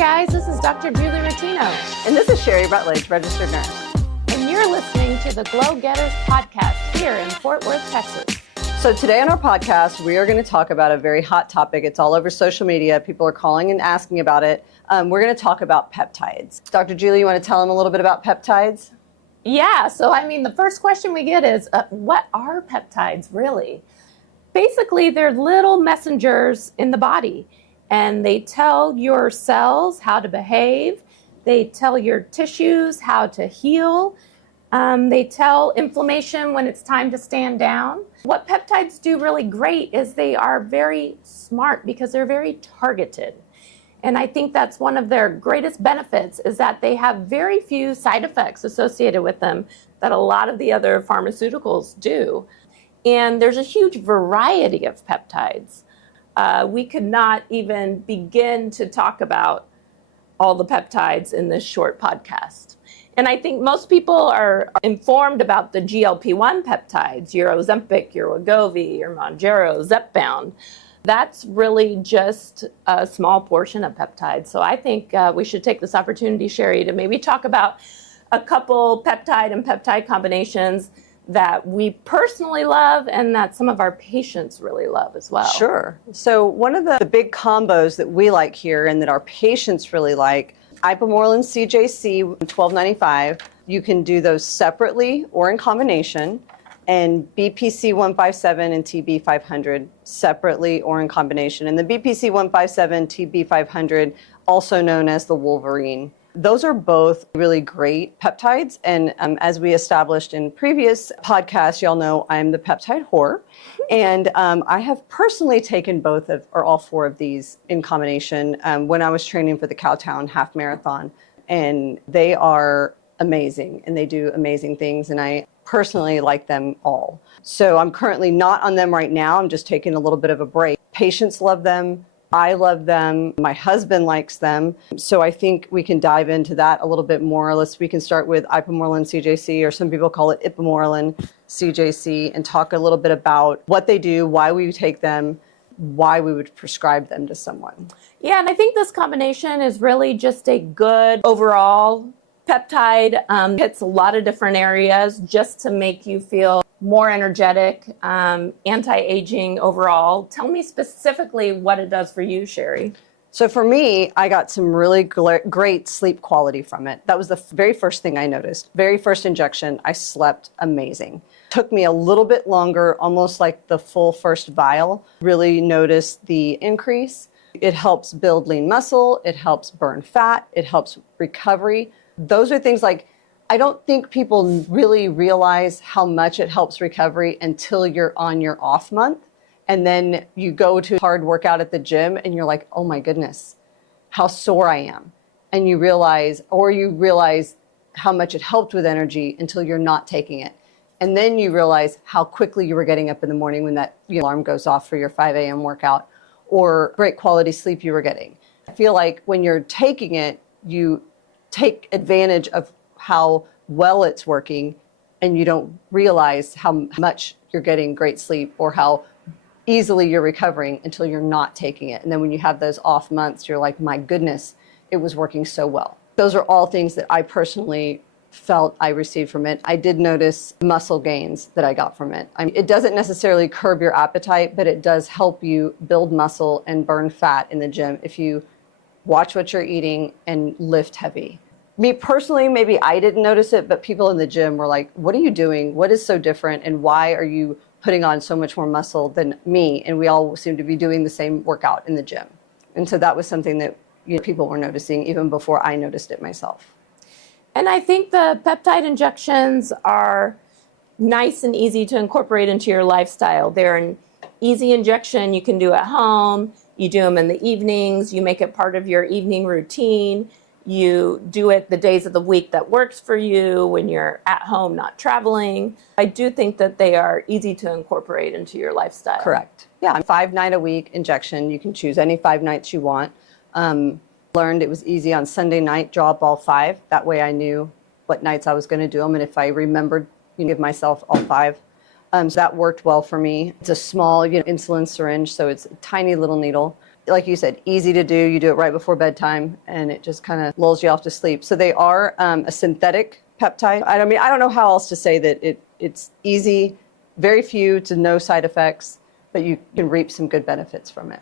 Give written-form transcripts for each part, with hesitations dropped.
guys, this is Dr. Julie Ratino. And this is Sherry Rutledge, registered nurse. And you're listening to the Glow Getters podcast here in Fort Worth, Texas. So today on our podcast, we are going to talk about a very hot topic. It's all over social media. People are calling and asking about it. We're going to talk about peptides. Dr. Julie, you want to tell them a little bit about peptides? Yeah, so the first question we get is, what are peptides really? Basically, they're little messengers in the body, and they tell your cells how to behave. They tell your tissues how to heal. They tell inflammation when it's time to stand down. What peptides do really great is they are very smart because they're very targeted. And I think that's one of their greatest benefits is that they have very few side effects associated with them that a lot of the other pharmaceuticals do. And there's a huge variety of peptides. We could not even begin to talk about all the peptides in this short podcast. And I think most people are informed about the GLP-1 peptides, your Ozempic, your Wegovy, your Mounjaro, Zepbound. That's really just a small portion of peptides. So I think we should take this opportunity, Sherry, to maybe talk about a couple peptide and peptide combinations that we personally love and that some of our patients really love as well. Sure. So one of the big combos that we like here and that our patients really like, Ipamorelin CJC $12.95. You can do those separately or in combination, and BPC 157 and TB 500 separately or in combination. And the BPC 157 TB 500, also known as the Wolverine. Those are both really great peptides. And as we established in previous podcasts, y'all know I'm the peptide whore. And I have personally taken all four of these in combination when I was training for the Cowtown Half Marathon. And they are amazing and they do amazing things. And I personally like them all. So I'm currently not on them right now. I'm just taking a little bit of a break. Patients love them. I love them. My husband likes them. So I think we can dive into that a little bit more. We can start with Ipamorelin CJC, or some people call it Ipamorelin CJC, and talk a little bit about what they do, why we take them, why we would prescribe them to someone. Yeah, and I think this combination is really just a good overall peptide. Hits a lot of different areas just to make you feel more energetic, anti-aging overall. Tell me specifically what it does for you, Sherry. So for me, I got some really great sleep quality from it. That was the very first thing I noticed. Very first injection, I slept amazing. Took me a little bit longer, almost like the full first vial. Really noticed the increase. It helps build lean muscle. It helps burn fat. It helps recovery. Those are things like, I don't think people really realize how much it helps recovery until you're on your off month. And then you go to a hard workout at the gym and you're like, oh my goodness, how sore I am. And you realize how much it helped with energy until you're not taking it. And then you realize how quickly you were getting up in the morning when that alarm goes off for your 5 a.m. workout, or great quality sleep you were getting. I feel like when you're taking it, you take advantage of how well it's working, and you don't realize how much you're getting great sleep or how easily you're recovering until you're not taking it. And then when you have those off months, you're like, my goodness, it was working so well. Those are all things that I personally felt I received from it. I did notice muscle gains that I got from it. It doesn't necessarily curb your appetite, but it does help you build muscle and burn fat in the gym if you watch what you're eating and lift heavy. Me personally, maybe I didn't notice it, but people in the gym were like, what are you doing? What is so different? And why are you putting on so much more muscle than me? And we all seem to be doing the same workout in the gym. And so that was something that people were noticing even before I noticed it myself. And I think the peptide injections are nice and easy to incorporate into your lifestyle. They're an easy injection you can do at home. You do them in the evenings. You make it part of your evening routine. You do it the days of the week that works for you when you're at home, not traveling. I do think that they are easy to incorporate into your lifestyle. Correct. Yeah, 5-night-a-week injection. You can choose any 5 nights you want. Learned it was easy on Sunday night, draw up all 5. That way I knew what nights I was going to do them. And if I remembered, give myself all 5. So that worked well for me. It's a small insulin syringe, so it's a tiny little needle. like you said, easy to do. You do it right before bedtime, and it just kind of lulls you off to sleep. So they are a synthetic peptide. I mean, I don't know how else to say that it's easy, very few to no side effects, but you can reap some good benefits from it.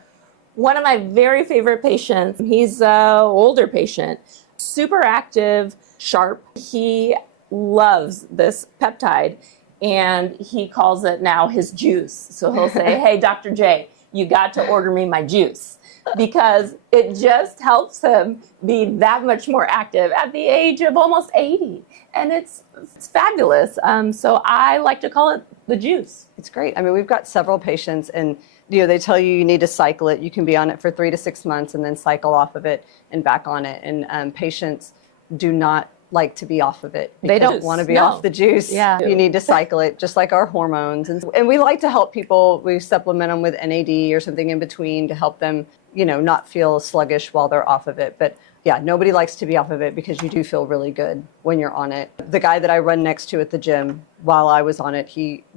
One of my very favorite patients, he's an older patient, super active, sharp. He loves this peptide, and he calls it now his juice. So he'll say, hey, Dr. J, you got to order me my juice, because it just helps him be that much more active at the age of almost 80. And it's fabulous. So I like to call it the juice. It's great. I mean, we've got several patients, and they tell you need to cycle it. You can be on it for 3 to 6 months and then cycle off of it and back on it. And patients do not like to be off of it. They don't want to be off the juice. Yeah. You need to cycle it, just like our hormones. And we like to help people. We supplement them with NAD or something in between to help them, not feel sluggish while they're off of it. But yeah, nobody likes to be off of it, because you do feel really good when you're on it. The guy that I run next to at the gym, while I was on it,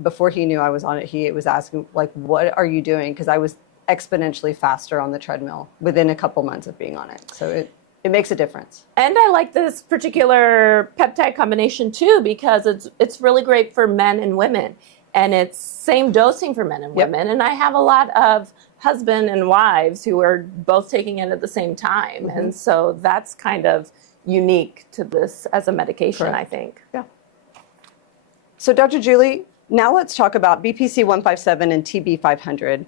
before he knew I was on it, he was asking, like, what are you doing? Because I was exponentially faster on the treadmill within a couple months of being on it. So it makes a difference. And I like this particular peptide combination too, because it's really great for men and women. And it's same dosing for men and women. And I have a lot of husband and wives who are both taking it at the same time. Mm-hmm. And so that's kind of unique to this as a medication, correct, I think. Yeah. So Dr. Julie, now let's talk about BPC 157 and TB 500.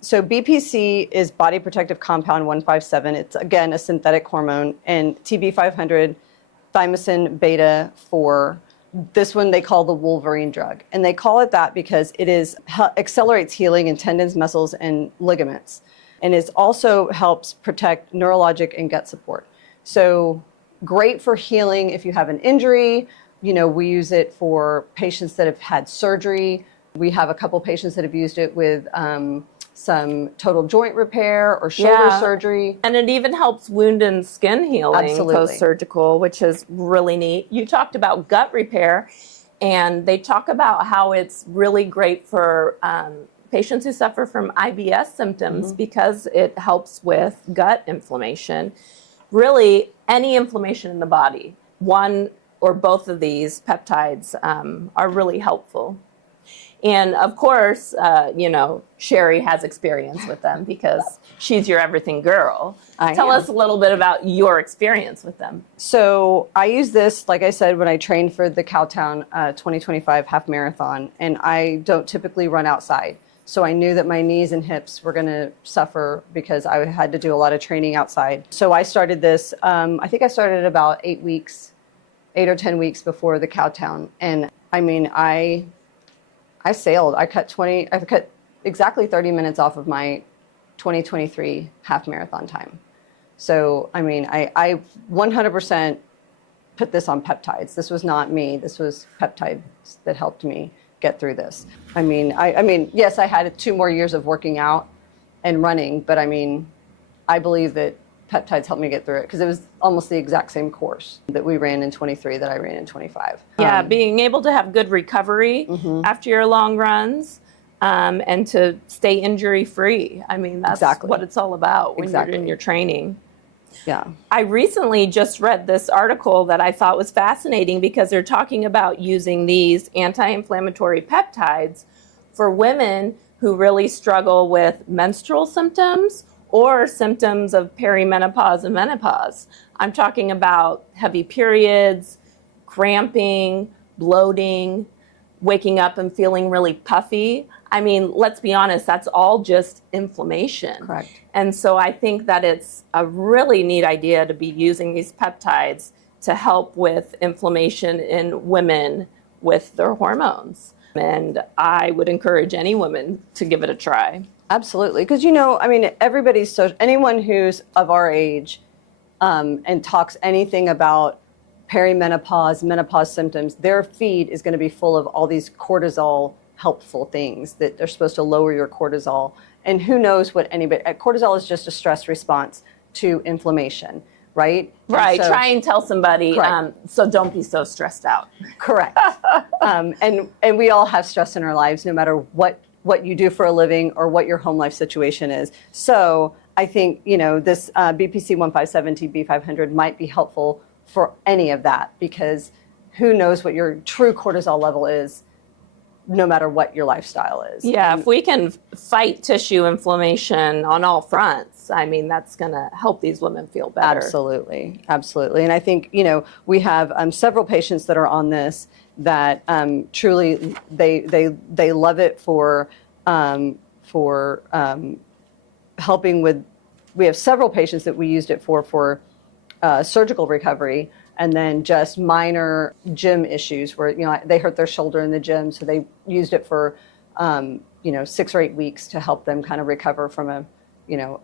So BPC is body protective compound 157. It's, again, a synthetic hormone. And TB 500, thymosin beta 4. This one they call the Wolverine drug. And they call it that because it accelerates healing in tendons, muscles, and ligaments. And it also helps protect neurologic and gut support. So great for healing if you have an injury. We use it for patients that have had surgery. We have a couple patients that have used it with some total joint repair or shoulder surgery. And it even helps wound and skin healing post-surgical, which is really neat. You talked about gut repair, and they talk about how it's really great for patients who suffer from IBS symptoms, mm-hmm, because it helps with gut inflammation. Really, any inflammation in the body, one or both of these peptides are really helpful. And of course, Sherry has experience with them because she's your everything girl. Tell us a little bit about your experience with them. So I use this, like I said, when I trained for the Cowtown 2025 half marathon, and I don't typically run outside. So I knew that my knees and hips were going to suffer because I had to do a lot of training outside. So I started this, I think I started about 8 or 10 weeks before the Cowtown. And I mean, I sailed. I cut exactly 30 minutes off of my 2023 half marathon time. So, I mean, I 100% put this on peptides. This was not me. This was peptides that helped me get through this. I mean, yes, I had 2 more years of working out and running, but I mean, I believe that peptides helped me get through it because it was almost the exact same course that we ran in 23 that I ran in 25. Yeah, being able to have good recovery, mm-hmm, after your long runs, and to stay injury free. I mean, that's what it's all about when you're in your training. Yeah. I recently just read this article that I thought was fascinating because they're talking about using these anti-inflammatory peptides for women who really struggle with menstrual symptoms or symptoms of perimenopause and menopause. I'm talking about heavy periods, cramping, bloating, waking up and feeling really puffy. I mean, let's be honest, that's all just inflammation. Correct. And so I think that it's a really neat idea to be using these peptides to help with inflammation in women with their hormones. And I would encourage any woman to give it a try. Absolutely. Because, I mean, anyone who's of our age and talks anything about perimenopause, menopause symptoms, their feed is going to be full of all these cortisol helpful things that are supposed to lower your cortisol. And who knows what cortisol is just a stress response to inflammation, right? Right. Try and tell somebody, so don't be so stressed out. Correct. And we all have stress in our lives, no matter what you do for a living or what your home life situation is. So I think, this BPC 157T B500 might be helpful for any of that, because who knows what your true cortisol level is, no matter what your lifestyle is. Yeah, if we can fight tissue inflammation on all fronts, I mean, that's going to help these women feel better. Absolutely. And I think, we have several patients that are on this that truly they love it for helping with. We have several patients that we used it for surgical recovery, and then just minor gym issues where, they hurt their shoulder in the gym. So they used it for, 6 or 8 weeks to help them kind of recover from a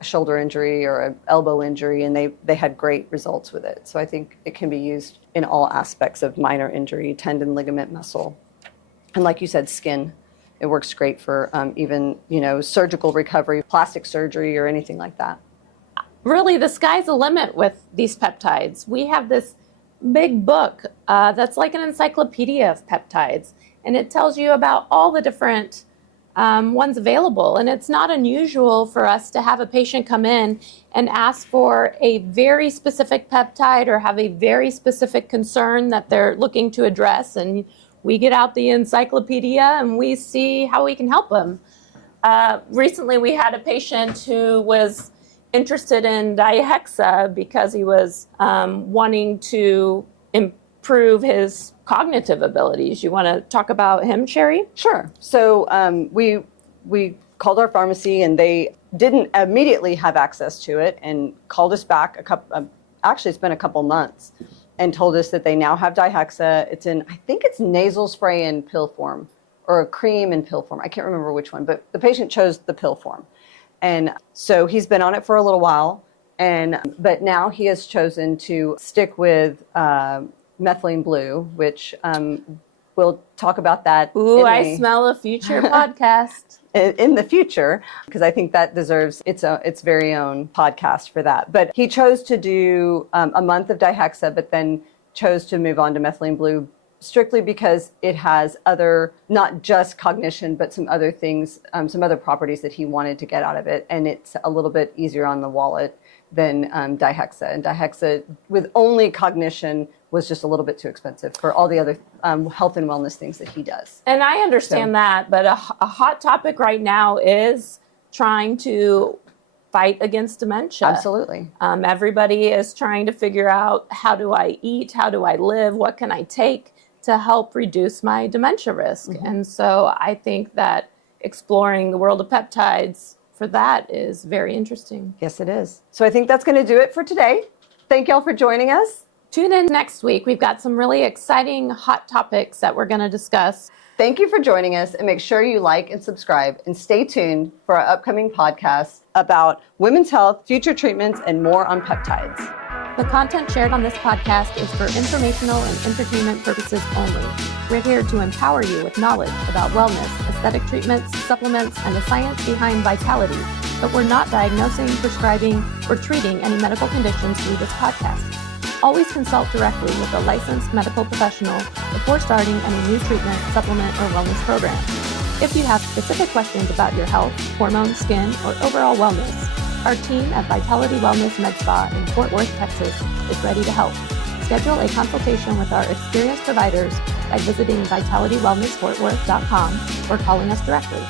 shoulder injury or an elbow injury. And they had great results with it. So I think it can be used in all aspects of minor injury, tendon, ligament, muscle. And like you said, skin. It works great for even, surgical recovery, plastic surgery, or anything like that. Really, the sky's the limit with these peptides. We have this big book that's like an encyclopedia of peptides, and it tells you about all the different ones available. And it's not unusual for us to have a patient come in and ask for a very specific peptide or have a very specific concern that they're looking to address. And we get out the encyclopedia and we see how we can help them. Recently, we had a patient who was interested in dihexa because he was wanting to improve his cognitive abilities. You want to talk about him, Sherry? Sure. So we called our pharmacy, and they didn't immediately have access to it, and called us back actually it's been a couple months, and told us that they now have dihexa. It's in, I think it's nasal spray in pill form, or a cream in pill form. I can't remember which one, but the patient chose the pill form. And so he's been on it for a little while, but now he has chosen to stick with methylene blue, which we'll talk about that. Ooh, I smell a future podcast. In the future, because I think that deserves its very own podcast for that. But he chose to do a month of dihexa, but then chose to move on to methylene blue strictly because it has other, not just cognition, but some other things, some other properties that he wanted to get out of it. And it's a little bit easier on the wallet than dihexa. And dihexa with only cognition was just a little bit too expensive for all the other health and wellness things that he does. And I understand that, but a hot topic right now is trying to fight against dementia. Absolutely. Everybody is trying to figure out, how do I eat? How do I live? What can I take to help reduce my dementia risk? Mm-hmm. And so I think that exploring the world of peptides for that is very interesting. Yes, it is. So I think that's going to do it for today. Thank y'all for joining us. Tune in next week. We've got some really exciting hot topics that we're going to discuss. Thank you for joining us, and make sure you like and subscribe, and stay tuned for our upcoming podcasts about women's health, future treatments, and more on peptides. The content shared on this podcast is for informational and entertainment purposes only. We're here to empower you with knowledge about wellness, aesthetic treatments, supplements, and the science behind vitality, but we're not diagnosing, prescribing, or treating any medical conditions through this podcast. Always consult directly with a licensed medical professional before starting any new treatment, supplement, or wellness program. If you have specific questions about your health, hormones, skin, or overall wellness, our team at Vitality Wellness Medspa in Fort Worth, Texas is ready to help. Schedule a consultation with our experienced providers by visiting vitalitywellnessfortworth.com or calling us directly.